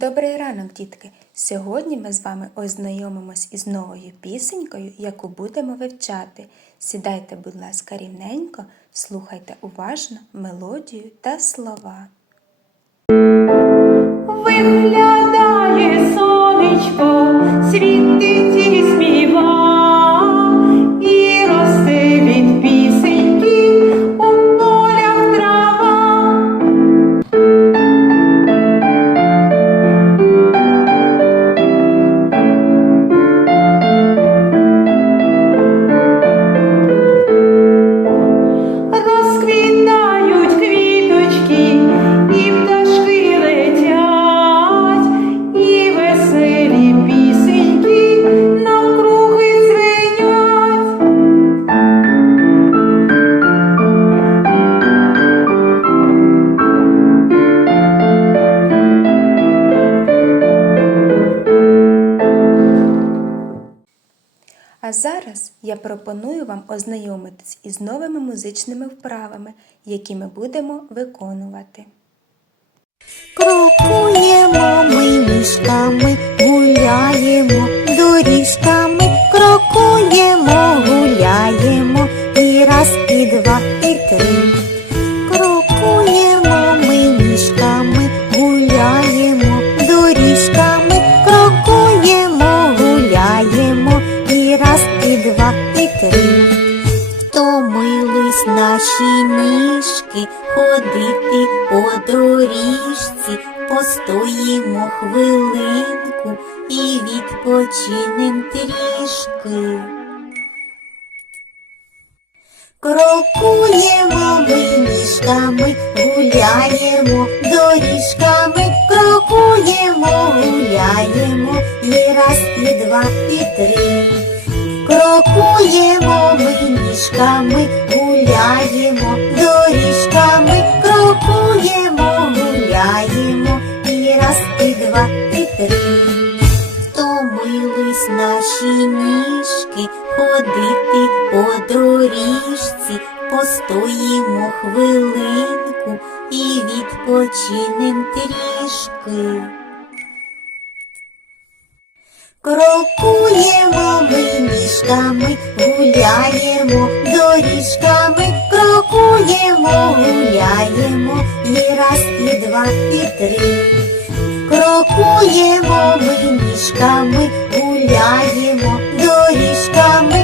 Добрий ранок, дітки! Сьогодні ми з вами ознайомимось із новою пісенькою, яку будемо вивчати. Сідайте, будь ласка, рівненько, слухайте уважно мелодію та слова. Виглядає А зараз я пропоную вам ознайомитись із новими музичними вправами, які ми будемо виконувати. Крокуємо ми ніжками, гуляємо доріжками, наші ніжки ходити по доріжці, постоїмо хвилинку і відпочинем трішки. Крокуємо ми ніжками, гуляємо доріжками, крокуємо, гуляємо, і раз, і два, і три. Крокуємо ми Втомились наші ніжки ходити по доріжці, постоїмо хвилинку і відпочинем трішки. Крокуємо ми ніжками, гуляємо доріжками, крокуємо, гуляємо, і раз, і два, і три. Крокуємо ми ніжками, гуляємо доріжками,